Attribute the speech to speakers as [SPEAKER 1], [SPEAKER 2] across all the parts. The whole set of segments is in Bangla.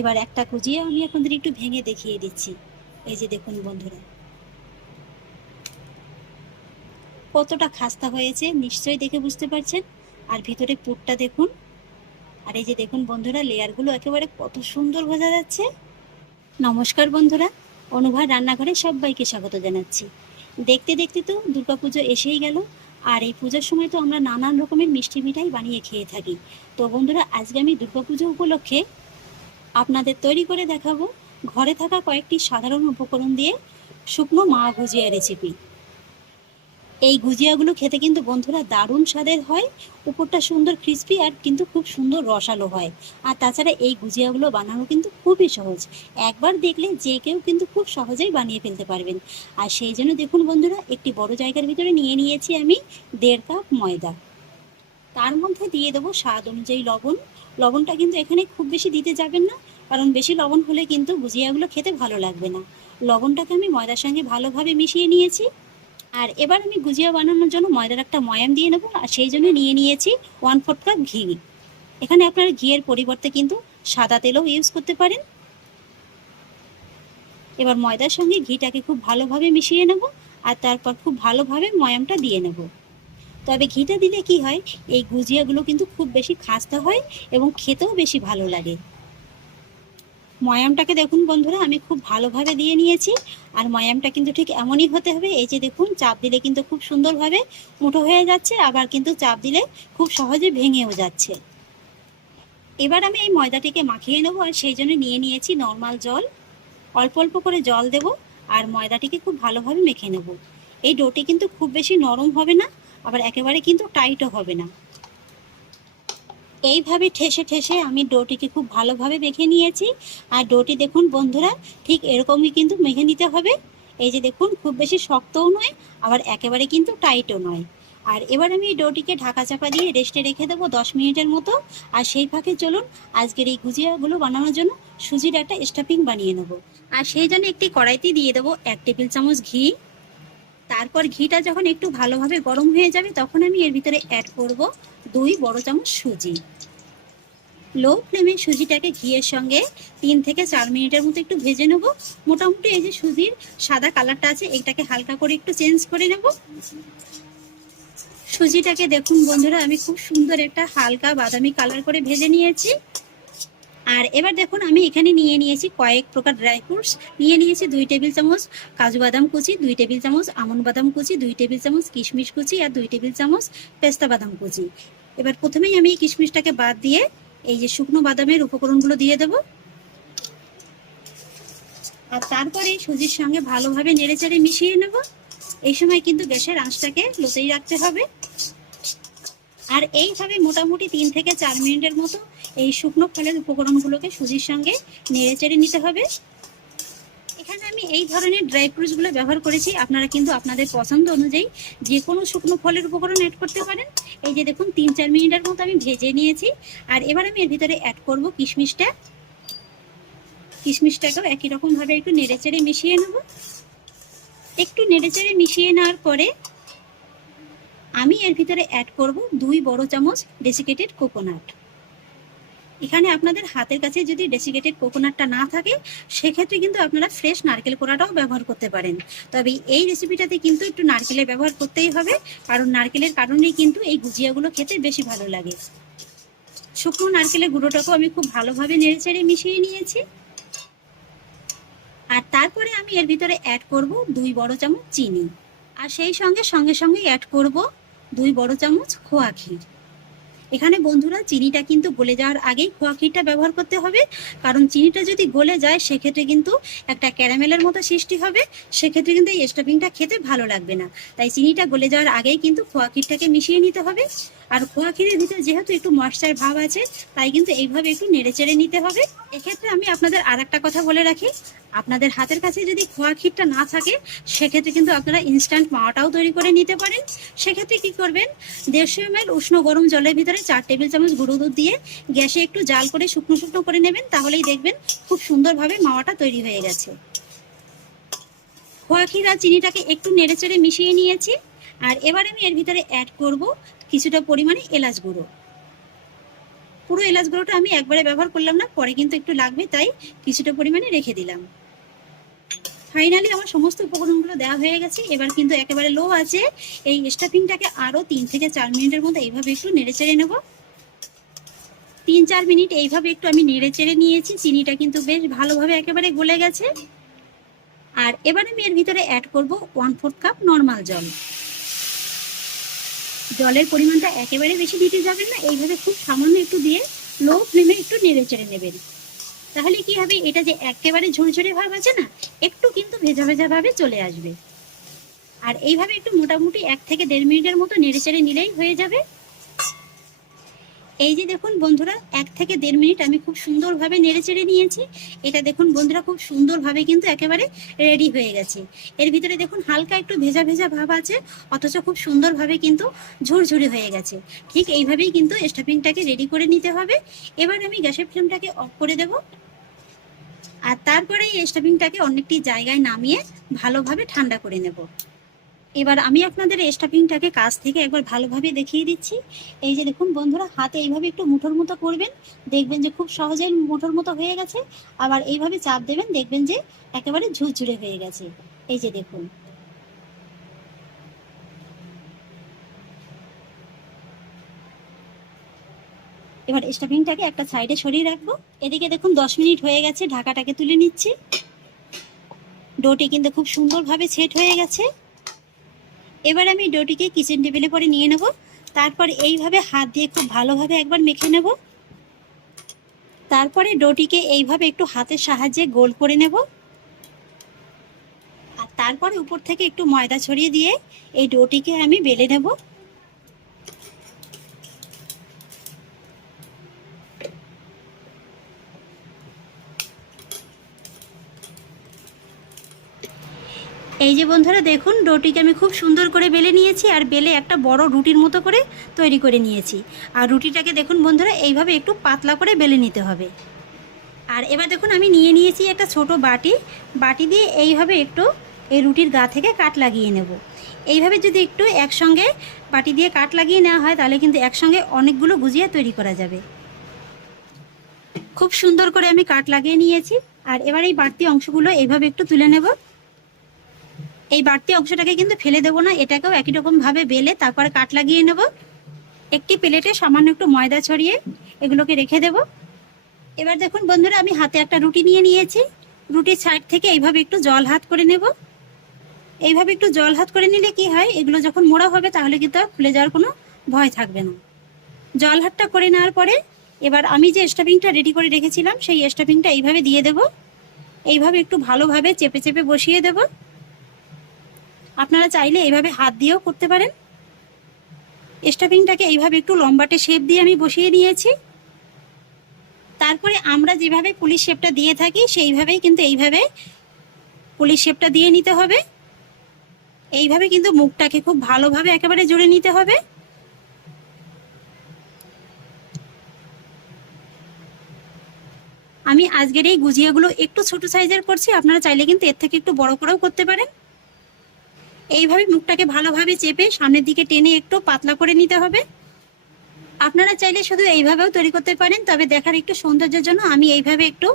[SPEAKER 1] এবার একটা কুজিয়ে আমি আপনাদের একটু ভেঙে দেখিয়ে দিচ্ছি। এই যে দেখুন বন্ধুরা। কতটা খাস্তা হয়েছে, নিশ্চয়ই দেখে বুঝতে পারছেন? আর ভিতরে পুরটা দেখুন। আর এই যে দেখুন বন্ধুরা, লেয়ারগুলো একেবারে কত সুন্দর বোঝা যাচ্ছে। নমস্কার বন্ধুরা, অনুভা রান্নাঘরে সবাইকে স্বাগত জানাচ্ছি। দেখতে দেখতে তো দুর্গাপুজো এসেই গেল, আর এই পূজার সময় তো আমরা নানান রকমের মিষ্টি মিঠাই বানিয়ে খেয়ে থাকি। তো বন্ধুরা, আজকে আমি দুর্গাপুজো উপলক্ষে আপনাদের তৈরি করে দেখাবো। ঘরে থাকা কয়েকটি সাধারণ উপকরণ দিয়ে শুকনো মা ভুজিয়া রেসিপি এই গুজিয়াগুলো খেতে কিন্তু বন্ধুরা দারুণ স্বাদের হয়। উপরটা সুন্দর ক্রিস্পি আর কিন্তু খুব সুন্দর রসালো হয়। আর তাছাড়া এই গুজিয়াগুলো বানানো কিন্তু খুবই সহজ। একবার দেখলে যে কেউ কিন্তু খুব সহজেই বানিয়ে ফেলতে পারবেন। আর সেই জন্য দেখুন বন্ধুরা, একটি বড় জায়গার ভিতরে নিয়ে নিয়েছি আমি দেড় কাপ ময়দা। তার মধ্যে দিয়ে দেবো স্বাদ অনুযায়ী লবণ। লবণটা কিন্তু এখানে খুব বেশি দিতে যাবেন না। কারণ বেশি লবণ হলে কিন্তু গুজিয়াগুলো খেতে ভালো লাগবে না। লবণটাকে আমি ময়দার সঙ্গে ভালোভাবে মিশিয়ে নিয়েছি। আর এবার আমি গুজিয়া বানানোর জন্য ময়দার একটা ময়াম দিয়ে নেব আর সেই জন্য নিয়ে নিয়েছি ওয়ান ফোর্থ কাপ ঘি। এখানে আপনারা ঘিয়ের পরিবর্তে কিন্তু সাদা তেলও ইউজ করতে পারেন। এবার ময়দার সঙ্গে ঘিটাকে খুব ভালোভাবে মিশিয়ে নেব আর তারপর খুব ভালোভাবে ময়ামটা দিয়ে নেব। তবে ঘিটা দিলে কি হয়, এই গুজিয়াগুলো কিন্তু খুব বেশি খাস্তা হয় এবং খেতেও বেশি ভালো লাগে। ময়ামটাকে দেখুন বন্ধুরা, আমি খুব ভালোভাবে দিয়ে নিয়েছি। আর ময়ামটা কিন্তু ঠিক এমনই হতে হবে, এই যে দেখুন, চাপ দিলে কিন্তু খুব সুন্দরভাবে মুঠো হয়ে যাচ্ছে, আবার কিন্তু চাপ দিলে খুব সহজে ভেঙেও যাচ্ছে। এবার আমি এই ময়দাটিকে মাখিয়ে নেব, আর সেই জন্য নিয়ে নিয়েছি নর্মাল জল। অল্প অল্প করে জল দেব, আর ময়দাটিকে খুব ভালোভাবে মেখে নেব। এই ডোটি কিন্তু খুব বেশি নরম হবে না, আবার একেবারে কিন্তু টাইটও হবে না। এইভাবে ঠেসে ঠেসে আমি ডোটিকে খুব ভালোভাবে মেখে নিয়েছি। আর ডোটি দেখুন বন্ধুরা, ঠিক এরকমই কিন্তু মেখে নিতে হবে। এই যে দেখুন, খুব বেশি শক্তও নয়, আবার একেবারে কিন্তু টাইটও নয়। আর এবার আমি এই ডোটিকে ঢাকা চাপা দিয়ে রেস্টে রেখে দেবো দশ মিনিটের মতো। আর সেই ফাঁকে চলুন, আজকের এই গুজিয়াগুলো বানানোর জন্য সুজির একটা স্টাফিং বানিয়ে নেব। আর সেই জন্য একটি কড়াইতে দিয়ে দেবো এক টেবিল চামচ ঘি। তারপর ঘিটা যখন একটু ভালোভাবে গরম হয়ে যাবে, তখন আমি এর ভিতরে অ্যাড করব দুই বড় চামচ সুজি। লো ফ্লেমে সুজিটাকে ঘিয়ের সঙ্গে তিন থেকে চার মিনিটের মতো একটু ভেজে নেব। মোটামুটি এই যে সুজির সাদা কালারটা আছে এটাকে হালকা করে একটু চেঞ্জ করে নেব। সুজিটাকে দেখুন বন্ধুরা, আমি খুব সুন্দর একটা হালকা বাদামি কালার করে ভেজে নিয়েছি। আর এবার দেখুন, আমি এখানে নিয়ে নিয়েছি কয়েক প্রকার ড্রাই ফ্রুটস নিয়ে নিয়েছি দুই টেবিল চামচ কাজু বাদাম কুচি, দুই টেবিল চামচ আমন বাদাম কুচি, দুই টেবিল চামচ কিশমিশ কুচি আর দুই টেবিল চামচ পেস্তা বাদাম কুচি। এবার প্রথমেই আমি এই কিশমিশটাকে বাদ দিয়ে এই যে শুকনো বাদামের উপকরণগুলো দিয়ে দেব। আর তারপরে সুজির সঙ্গে ভালোভাবে নেড়েচেড়ে মিশিয়ে নেব। এই সময় কিন্তু গ্যাসের আঁচটাকে লোতেই রাখতে হবে। আর এইভাবে মোটামুটি তিন থেকে চার মিনিটের মতো এই শুকনো ফলের উপকরণগুলোকে সুজির সঙ্গে নেড়ে চেড়ে নিতে হবে। এখানে আমি এই ধরনের ড্রাই ফ্রুটসগুলো ব্যবহার করেছি। আপনারা কিন্তু আপনাদের পছন্দ অনুযায়ী যে কোনো শুকনো ফলের উপকরণ অ্যাড করতে পারেন। এই যে দেখুন, তিন চার মিনিটের মতো আমি ভেজে নিয়েছি। আর এবার আমি এর ভিতরে অ্যাড করব কিশমিশটা। কিশমিশটাকেও একই রকমভাবে একটু নেড়ে চেড়ে মিশিয়ে নেব। একটু নেড়ে চেড়ে মিশিয়ে নেওয়ার পরে আমি এর ভিতরে অ্যাড করব দুই বড় চামচ ডেসিকেটেড কোকোনাট এখানে আপনাদের হাতের কাছে যদি ডেসিকেটেড কোকোনাটটা না থাকে, সেক্ষেত্রে কিন্তু আপনারা ফ্রেশ নারকেল কোড়াটাও ব্যবহার করতে পারেন। তবে এই রেসিপিটাতে কিন্তু একটু নারকেলের ব্যবহার করতেই হবে, কারণ নারকেলের কারণেই কিন্তু এই গুজিয়াগুলো খেতে বেশি ভালো লাগে। শুকনো নারকেলের গুঁড়োটাকেও আমি খুব ভালোভাবে নেড়ে নেড়েচেড়ে মিশিয়ে নিয়েছি। আর তারপরে আমি এর ভিতরে অ্যাড করব দুই বড় চামচ চিনি। আর সেই সঙ্গে সঙ্গে সঙ্গে অ্যাড করব দুই বড় চামচ খোয়া ক্ষীর। এখানে বন্ধুরা, চিনিটা কিন্তু গলে যাওয়ার আগেই খোয়া ক্ষীরটা ব্যবহার করতে হবে। কারণ চিনিটা যদি গলে যায়, সেক্ষেত্রে কিন্তু একটা ক্যারামেলের মতো সৃষ্টি হবে। সেক্ষেত্রে কিন্তু এই স্টাফিংটা খেতে ভালো লাগবে না। তাই চিনিটা গলে যাওয়ার আগেই কিন্তু খোয়া ক্ষীরটাকে মিশিয়ে নিতে হবে। আর খোয়া ক্ষীরের ভিতরে যেহেতু একটু ময়শ্চার ভাব আছে, তাই কিন্তু এইভাবে একটু নেড়ে চেড়ে নিতে হবে। এক্ষেত্রে আমি আপনাদের আর একটা কথা বলে রাখি। আপনাদের হাতের কাছে যদি খোয়া ক্ষীরটা না থাকে, সেক্ষেত্রে কিন্তু আপনারা ইনস্ট্যান্ট মাওয়াটাও তৈরি করে নিতে পারেন। সেক্ষেত্রে কি করবেন, দেড়শো এম উষ্ণ গরম জলের ভিতরে চার টেবিল চামচ গুঁড়ো দুধ দিয়ে গ্যাসে একটু জাল করে শুকনো শুকনো করে নেবেন, তাহলেই দেখবেন খুব সুন্দরভাবে মাওয়াটা তৈরি হয়ে গেছে। খোয়া ক্ষীর আর চিনিটাকে একটু নেড়ে চেড়ে মিশিয়ে নিয়েছি। আর এবার আমি এর ভিতরে অ্যাড করব কিছুটা পরিমাণে এলাচ গুঁড়ো। পুরো এলাচ গুঁড়োটা আমি একবারে ব্যবহার করলাম না, পরে কিন্তু একটু লাগবে, তাই কিছুটা পরিমাণে রেখে দিলাম। ফাইনালি আমার সমস্ত উপকরণগুলো দেওয়া হয়ে গেছে, এবার কিন্তু একেবারে লো আছে। এই স্টাফিংটাকে আরও তিন থেকে চার মিনিটের মধ্যে এইভাবে একটু নেড়ে চেড়ে নেব। তিন চার মিনিট এইভাবে একটু আমি নেড়ে চেড়ে নিয়েছি, চিনিটা কিন্তু বেশ ভালোভাবে একেবারে গলে গেছে। আর এবার আমি এর ভিতরে অ্যাড করব ওয়ান ফোর্থ কাপ নর্মাল জল। জলের পরিমাণটা একেবারে বেশি দিতে যাবেন না। এইভাবে খুব সামান্য একটু দিয়ে লো ফ্লেমে একটু নেড়ে চেড়ে নেবেন। তাহলে কি হবে? এটা যে একেবারে ঝুরঝুরে ভাব আছে না, একটু কিন্তু ভেজা ভেজা ভাবে চলে আসবে। আর এইভাবে একটু মোটামুটি এক থেকে দেড় মিনিটের মতো নেড়ে চেড়ে নিলেই হয়ে যাবে। এই যে দেখুন বন্ধুরা, এক থেকে দেড় মিনিট আমি খুব সুন্দরভাবে নেড়ে চেড়ে নিয়েছি। এটা দেখুন বন্ধুরা, খুব সুন্দরভাবে কিন্তু একেবারে রেডি হয়ে গেছে। এর ভিতরে দেখুন হালকা একটু ভেজা ভেজা ভাব আছে, অথচ খুব সুন্দরভাবে কিন্তু ঝুরঝুরি হয়ে গেছে। ঠিক এইভাবেই কিন্তু স্টাফিংটাকে রেডি করে নিতে হবে। এবার আমি গ্যাসের ফ্লেমটাকে অফ করে দেব। আর তারপরে এই স্টাফিংটাকে অনেকটি জায়গায় নামিয়ে ভালোভাবে ঠান্ডা করে নেব। এবার আমি আপনাদের স্টাফিংটাকে কাছ থেকে একবার ভালোভাবে দেখিয়ে দিচ্ছি। এই যে দেখুন বন্ধুরা, হাতে এইভাবে একটু মুঠোর মতো করবেন। দেখবেন যে খুব সহজেই মুঠোর মতো হয়ে গেছে। আবার এইভাবে চাপ দেবেন, দেখবেন যে একেবারে ঝুরঝুরে হয়ে গেছে। এই যে দেখুন। এবার স্টাফিংটাকে একটা সাইডে সরিয়ে রাখব। এদিকে দেখুন দশ মিনিট হয়ে গেছে, ঢাকাটাকে তুলে নিচ্ছি। ডোটি কিন্তু খুব সুন্দরভাবে সেট হয়ে গেছে। এবার আমি ডোটিকে কিচেন টেবিলে পরে নিয়ে নেব। তারপর এইভাবে হাত দিয়ে খুব ভালোভাবে একবার মেখে নেব। তারপরে ডোটিকে এইভাবে একটু হাতের সাহায্যে গোল করে নেব। আর তারপরে উপর থেকে একটু ময়দা ছড়িয়ে দিয়ে এই ডোটিকে আমি বেলে নেব। এই যে বন্ধুরা, দেখুন ডোটিকে আমি খুব সুন্দর করে বেলে নিয়েছি আর বেলে একটা বড় রুটির মতো করে তৈরি করে নিয়েছি। আর রুটিটাকে দেখুন বন্ধুরা, এইভাবে একটু পাতলা করে বেলে নিতে হবে। আর এবার দেখুন, আমি নিয়ে নিয়েছি একটা ছোট বাটি। বাটি দিয়ে এইভাবে একটু এই রুটির গা থেকে কাট লাগিয়ে নেব। এইভাবে যদি একটু একসঙ্গে বাটি দিয়ে কাট লাগিয়ে নেওয়া হয়, তাহলে কিন্তু একসঙ্গে অনেকগুলো গুজিয়া তৈরি করা যাবে। খুব সুন্দর করে আমি কাট লাগিয়ে নিয়েছি। আর এবার এই বাড়তি অংশগুলো এইভাবে একটু তুলে নেব। এই বাড়তি অংশটাকে কিন্তু ফেলে দেবো না, এটাকেও একই রকম ভাবে বেলে তারপরে কাট লাগিয়ে নেব। একটি প্লেটে সামান্য একটু ময়দা ছড়িয়ে এগুলোকে রেখে দেব। এবার দেখুন বন্ধুরা, আমি হাতে একটা রুটি নিয়ে নিয়েছি। রুটির সাইড থেকে এইভাবে একটু জল হাত করে নেব। এইভাবে একটু জল হাত করে নিলে কি হয়, এগুলো যখন মোড়া হবে তাহলে কিন্তু আর খুলে যাওয়ার কোনো ভয় থাকবে না। জল হাতটা করে নেওয়ার পরে এবার আমি যে স্টাফিংটা রেডি করে রেখেছিলাম, সেই স্টাফিংটা এইভাবে দিয়ে দেব। এইভাবে একটু ভালোভাবে চেপে চেপে বসিয়ে দেবো। আপনারা চাইলে এইভাবে হাত দিয়েও করতে পারেন। স্টাফিংটাকে এইভাবে একটু লম্বাটে শেপ দিয়ে আমি বসিয়ে নিয়েছি তারপরে আমরা যেভাবে পুলিশ শেপটা দিয়ে থাকি, সেইভাবেই কিন্তু এইভাবে পুলিশ শেপটা দিয়ে নিতে হবে। এইভাবে কিন্তু মুখটাকে খুব ভালোভাবে একেবারে জুড়ে নিতে হবে। আমি আজকের এই গুজিয়াগুলো একটু ছোট সাইজের করছি, আপনারা চাইলে কিন্তু এর থেকে একটু বড় করেও করতে পারেন। এইভাবে মুখটাকে ভালোভাবে চেপে সামনের দিকে টেনে একটু পাতলা করে নিতে হবে। আপনারা চাইলে শুধু এইভাবেও তৈরি করতে পারেন, তবে দেখার একটু সৌন্দর্যের জন্য আমি এইভাবে একটু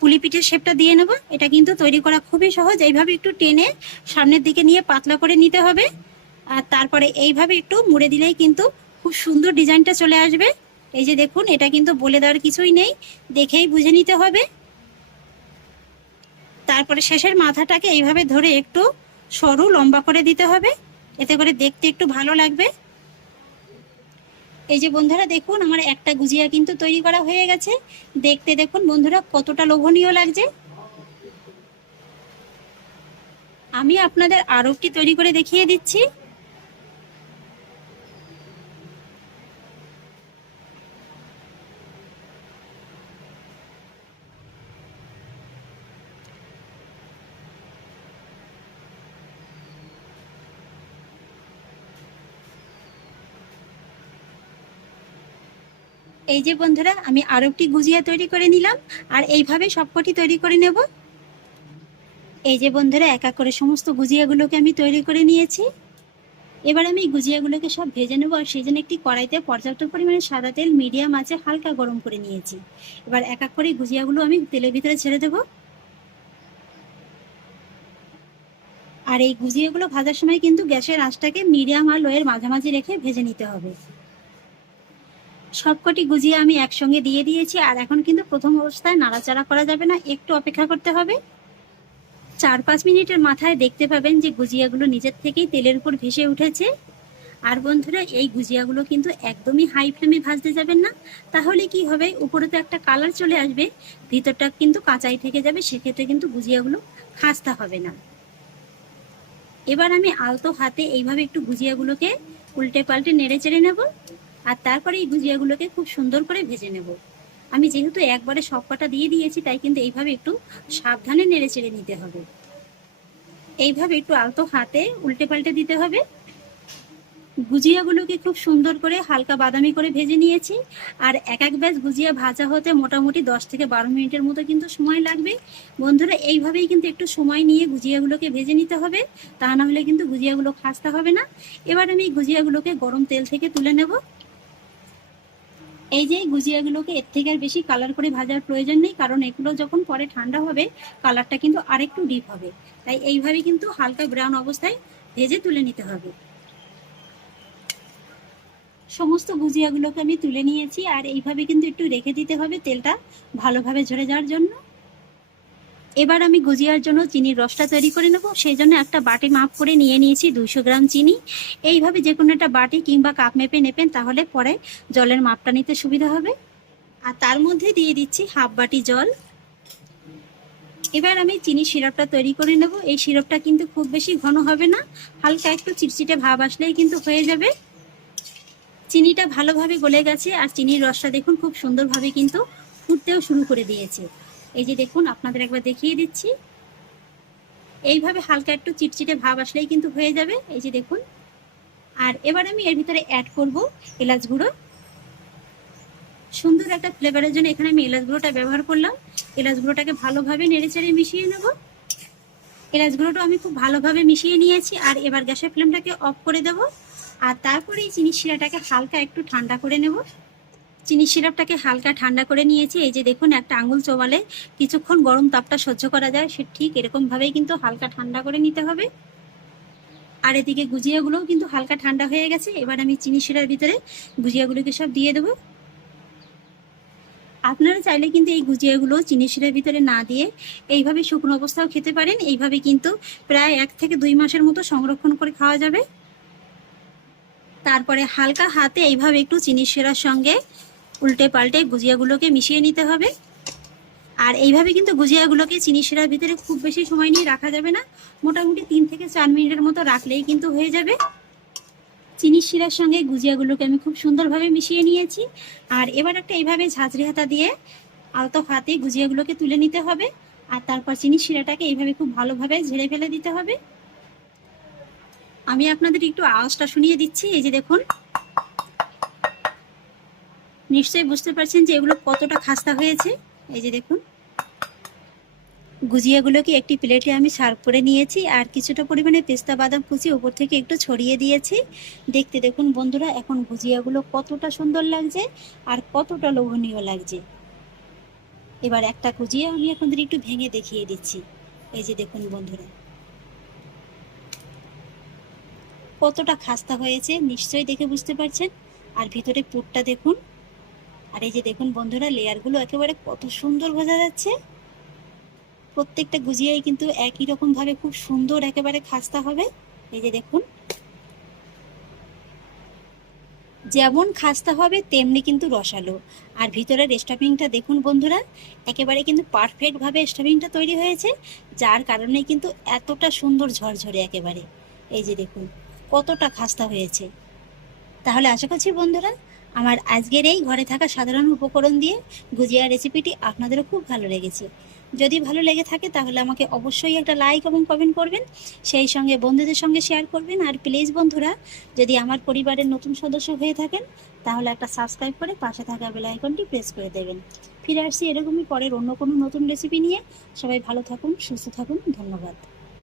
[SPEAKER 1] পুলি পিঠের শেপটা দিয়ে নেব। এটা কিন্তু তৈরি করা খুবই সহজ। এইভাবে একটু টেনে সামনের দিকে নিয়ে পাতলা করে নিতে হবে। আর তারপরে এইভাবে একটু মুড়ে দিলেই কিন্তু খুব সুন্দর ডিজাইনটা চলে আসবে। এই যে দেখুন, এটা কিন্তু বলে দেওয়ার কিছুই নেই। দেখেই বুঝে নিতে হবে। তারপরে শেষের মাথাটাকে এইভাবে ধরে একটু সরু লম্বা করে দিতে হবে। এতে করে দেখতে একটু ভালো লাগবে। এই যে বন্ধুরা দেখুন, আমার একটা গুজিয়া কিন্তু তৈরি করা হয়ে গেছে। দেখতে দেখুন বন্ধুরা কতটা লোভনীয় লাগছে। আমি আপনাদের আরও একটি তৈরি করে দেখিয়ে দিচ্ছি। এই যে বন্ধুরা, আমি আরও একটি গুজিয়া তৈরি করে নিলাম, আর এইভাবে সবকটি তৈরি করে নেব। এই যে বন্ধুরা, একা করে সমস্ত গুজিয়াগুলোকে আমি তৈরি করে নিয়েছি। এবার আমি গুজিয়াগুলোকে সব ভেজে নেব, আর সেই জন্য একটি কড়াইতে পর্যাপ্ত পরিমাণে সাদা তেল, মিডিয়াম আছে, হালকা গরম করে নিয়েছি। এবার এক এক করে গুজিয়াগুলো আমি তেলের ভিতরে ছেড়ে দেবো। আর এই গুজিয়াগুলো ভাজার সময় কিন্তু গ্যাসের আঁচটাকে মিডিয়াম আর লোয়ের মাঝামাঝি রেখে ভেজে নিতে হবে। সবকটি গুজিয়া আমি একসঙ্গে দিয়ে দিয়েছি, আর এখন কিন্তু প্রথম অবস্থায় নাড়াচাড়া করা যাবে না, একটু অপেক্ষা করতে হবে। চার পাঁচ মিনিটের মাথায় দেখতে পাবেন যে গুজিয়াগুলো নিজের থেকেই তেলের উপর ভেসে উঠেছে। আর বন্ধুরা, এই গুজিয়াগুলো কিন্তু একদমই হাই ফ্লেমে ভাজতে যাবেন না। তাহলে কি হবে? উপরে তো একটা কালার চলে আসবে, ভিতরটা কিন্তু কাঁচাই থেকে যাবে, সেক্ষেত্রে কিন্তু গুজিয়াগুলো খাস্তা হবে না। এবার আমি আলতো হাতে এইভাবে একটু গুজিয়াগুলোকে উল্টে পাল্টে নেড়ে চেড়ে নেব। আর তারপরে এই গুজিয়াগুলোকে খুব সুন্দর করে ভেজে নেব। আমি যেহেতু একবারে সব কটা দিয়ে দিয়েছি, তাই কিন্তু এইভাবে একটু সাবধানে নেড়ে চেড়ে নিতে হবে। এইভাবে একটু আলতো হাতে উল্টে পাল্টে দিতে হবে। গুজিয়াগুলোকে খুব সুন্দর করে হালকা বাদামি করে ভেজে নিয়েছি। আর এক এক ব্যাচ গুজিয়া ভাজা হতে মোটামুটি দশ থেকে বারো মিনিটের মতো কিন্তু সময় লাগবে। বন্ধুরা, এইভাবেই কিন্তু একটু সময় নিয়ে গুজিয়াগুলোকে ভেজে নিতে হবে। তা না হলে কিন্তু গুজিয়াগুলো খাস্তা হবে না। এবার আমি গুজিয়াগুলোকে গরম তেল থেকে তুলে নেব। এই যে গুজিয়াগুলোকে এর থেকে আর বেশি কালার করে ভাজার প্রয়োজন নেই, কারণ এগুলো যখন পরে ঠান্ডা হবে কালারটা কিন্তু আরেকটু ডিপ হবে। তাই এইভাবে কিন্তু হালকা ব্রাউন অবস্থায় ভেজে তুলে নিতে হবে। সমস্ত গুজিয়াগুলোকে আমি তুলে নিয়েছি, আর এইভাবে কিন্তু একটু রেখে দিতে হবে তেলটা ভালোভাবে ঝরে যাওয়ার জন্য। এবার আমি গুজিয়ার জন্য চিনির রসটা তৈরি করে নেব। সেই জন্য একটা বাটি মাপ করে নিয়ে নিয়েছি দুইশো গ্রাম চিনি। এইভাবে যে কোনো একটা বাটি কিংবা কাপ মেপে নেবেন, তাহলে পরে জলের মাপটা নিতে সুবিধা হবে। আর তার মধ্যে দিয়ে দিচ্ছি হাফ বাটি জল। এবার আমি চিনি সিরাপটা তৈরি করে নেব। এই সিরাপটা কিন্তু খুব বেশি ঘন হবে না, হালকা একটু চিটচিটে ভাব আসলেই কিন্তু হয়ে যাবে। চিনিটা ভালোভাবে গলে গেছে, আর চিনির রসটা দেখুন খুব সুন্দরভাবে কিন্তু ফুটতেও শুরু করে দিয়েছে। এই যে দেখুন, আপনাদের একবার দেখিয়ে দিচ্ছি। এইভাবে হালকা একটু চিটচিটে ভাব আসলেই কিন্তু হয়ে যাবে। এই যে দেখুন, আর এবার আমি এর ভিতরে অ্যাড করব এলাচ গুঁড়ো। সুন্দর একটা ফ্লেভারের জন্য এখানে আমি এলাচ গুঁড়োটা ব্যবহার করলাম। এলাচ গুঁড়োটাকে ভালোভাবে নেড়ে চেড়ে মিশিয়ে নেব। এলাচ গুঁড়োটা আমি খুব ভালোভাবে মিশিয়ে নিয়েছি, আর এবার গ্যাসের ফ্লেমটাকে অফ করে দেব। আর তারপরে এই চিনি শিরাটাকে হালকা একটু ঠান্ডা করে নেব। চিনি সিরাপটাকে হালকা ঠান্ডা করে নিয়েছি। এই যে দেখুন, একটা আঙুল চোবালে কিছুক্ষণ গরম তাপটা সহ্য করা যায়। সে ঠিক এরকম ভাবেই কিন্তু হালকা ঠান্ডা করে নিতে হবে। আর এদিকে গুজিয়াগুলোও কিন্তু হালকা ঠান্ডা হয়ে গেছে। এবার আমি চিনি শিরার ভিতরে গুজিয়াগুলোকে সব দিয়ে দেবো। আপনারা চাইলে কিন্তু এই গুজিয়াগুলো চিনি শিরার ভিতরে না দিয়ে এইভাবে শুকনো অবস্থাও খেতে পারেন। এইভাবে কিন্তু প্রায় এক থেকে দুই মাসের মতো সংরক্ষণ করে খাওয়া যাবে। তারপরে হালকা হাতে এইভাবে একটু চিনি শিরার সঙ্গে উল্টে পাল্টে গুজিয়াগুলোকে মিশিয়ে নিতে হবে। আর এইভাবে কিন্তু গুজিয়াগুলোকে চিনি শিরার ভিতরে খুব বেশি সময় নিয়ে রাখা যাবে না। মোটামুটি তিন থেকে চার মিনিটের মতো রাখলেই কিন্তু হয়ে যাবে। চিনি শিরার সঙ্গে গুজিয়াগুলোকে আমি খুব সুন্দরভাবে মিশিয়ে নিয়েছি। আর এবার একটা এইভাবে ঝাঁঝরি হাতা দিয়ে আলতো হাতে গুজিয়াগুলোকে তুলে নিতে হবে। আর তারপর চিনি শিরাটাকে এইভাবে খুব ভালোভাবে ঝেড়ে ফেলে দিতে হবে। আমি আপনাদের একটু আওয়াজটা শুনিয়ে দিচ্ছি। এই যে দেখুন নিশ্চয়ই বুঝতে পারছেন যে এগুলো কতটা খাস্তা হয়েছে? এই যে দেখুন। গুজিয়াগুলোকে একটি প্লেটে আমি সার্ভ করে নিয়েছি আর কিছুটা পরিমাণে পেস্তা, বাদাম, কুচি উপর থেকে একটু ছড়িয়ে দিয়েছি। দেখতে দেখুন বন্ধুরা, এখন গুজিয়াগুলো কতটা সুন্দর লাগছে আর কতটা লোভনীয় লাগছে। এবার একটা গুজিয়া আমি আপনাদের একটু ভেঙে দেখিয়ে দিচ্ছি। এই যে দেখুন বন্ধুরা। কতটা খাস্তা হয়েছে, নিশ্চয়ই দেখে বুঝতে পারছেন। আর ভিতরে পুরটা দেখুন। আর এই যে দেখুন বন্ধুরা, লেয়ারগুলো একেবারে কত সুন্দর বোঝা যাচ্ছে। প্রত্যেকটা গুজিয়াই কিন্তু একই রকম ভাবে খুব সুন্দর একেবারে খাস্তা হবে। এই যে দেখুন। যেমন খাস্তা হবে, তেমনি কিন্তু রসালো। আর ভিতরের স্টাফিংটা দেখুন বন্ধুরা, একেবারে কিন্তু পারফেক্টভাবে স্টাফিংটা তৈরি হয়েছে, যার কারণে কিন্তু এতটা সুন্দর ঝরঝরে একেবারে। এই যে দেখুন, কতটা খাস্তা হয়েছে। তাহলে আশা করছি বন্ধুরা আমার আজকের এই ঘরে থাকা সাধারণ উপকরণ দিয়ে গুজিয়া রেসিপিটি আপনাদেরও খুব ভালো লেগেছে। যদি ভালো লেগে থাকে তাহলে আমাকে অবশ্যই একটা লাইক এবং কমেন্ট করবেন, সেই সঙ্গে বন্ধুদের সঙ্গে শেয়ার করবেন। আর প্লিজ বন্ধুরা, যদি আমার পরিবারের নতুন সদস্য হয়ে থাকেন, তাহলে একটা সাবস্ক্রাইব করে পাশে থাকা বেল আইকনটি প্রেস করে দেবেন। ফিরে আসছি এরকমই পরের অন্য কোনো নতুন রেসিপি নিয়ে। সবাই ভালো থাকুন, সুস্থ থাকুন, ধন্যবাদ।